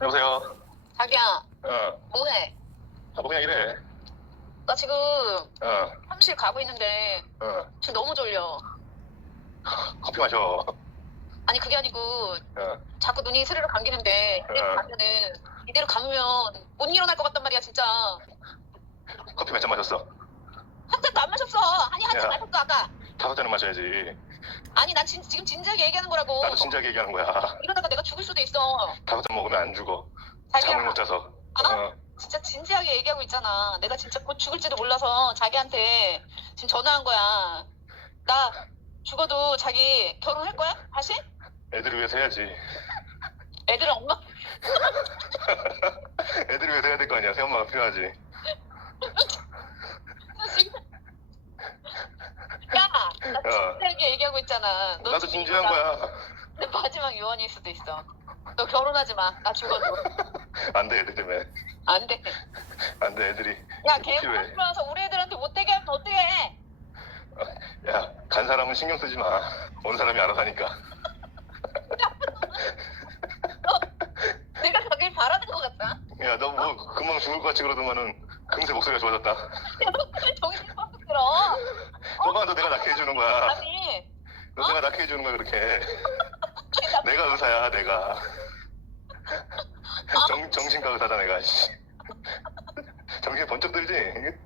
여보세요. 자기야, 어. 뭐해? 아, 뭐 그냥 이래. 나 지금 어. 사무실 가고 있는데 어. 지금 너무 졸려. 커피 마셔. 아니 그게 아니고 어. 자꾸 눈이 스르르 감기는데 이대로 어. 가면은 이대로 감으면 못 일어날 것 같단 말이야 진짜. 커피 몇 잔 마셨어? 한 잔도 안 마셨어. 아니 한 잔 야. 마셨어 아까. 다섯 잔은 마셔야지. 아니 난 진, 지금 진지하게 얘기하는 거라고. 나도 진지하게 얘기하는 거야. 수도 있어. 다섯 잔 먹으면 안 죽어. 잠을 자기야, 못 자서. 아? 어. 진짜 진지하게 얘기하고 있잖아. 내가 진짜 곧 죽을지도 몰라서 자기한테 지금 전화한 거야. 나 죽어도 자기 결혼할 거야? 다시? 애들을 위해서 해야지. 애들은 엄마 애들을 위해서 해야 될 거 아니야. 새엄마가 필요하지. 야, 나 진지하게 얘기하고 있잖아. 너 나도 진지한 나- 거야. 내 마지막 유언일 수도 있어. 너 결혼하지 마. 나 죽어도. 안 돼, 애들 때문에. 안 돼. 안 돼, 애들이. 야, 꼭걔 필요해. 들어와서 우리 애들한테 못되게 하면 어떡해? 야, 간 사람은 신경 쓰지 마. 온 사람이 알아서 하니까. 내가 가길 바라는 것 같다. 야, 너 뭐 금방 죽을 것 같이 그러더만은 금세 목소리가 좋아졌다. 야, 너 그래 정신 빡 들어. 너가 너 내가 낳게 해주는 거야. 아니, 너 내가 낳게 해주는 거야, 그렇게. 내가 의사야, 내가. 정, 정신과 의사다, 내가. 씨. 정신 번쩍 들지?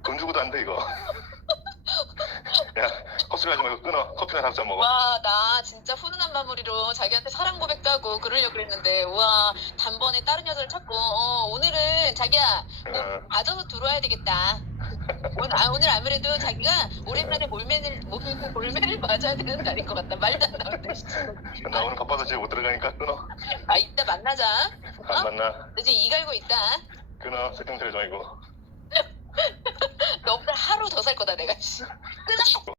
돈 주고도 안 돼, 이거. 야, 헛소리 하지 말고 끊어. 커피나 한잔 먹어. 와, 나 진짜 훈훈한 마무리로 자기한테 사랑 고백도 하고 그러려고 그랬는데, 우와, 단번에 다른 여자를 찾고, 어, 오늘은 자기야, 뭐, 어. 맞아서 들어와야 되겠다. 오늘, 아, 오늘 아무래도 자기가 오랜만에 몰매를, 몰- 몰매를 맞아야 되는 날인 것 같다. 말도 안 나온다, 진짜. 나 오늘 바빠서 집에 못 들어가니까 끊어. 아, 이따 만나자. 안 어? 만나. 너 지금 이 갈고 있다. 끊어. 세팅소리 좀 이고 너 오늘 하루 더 살 거다, 내가. 끊어!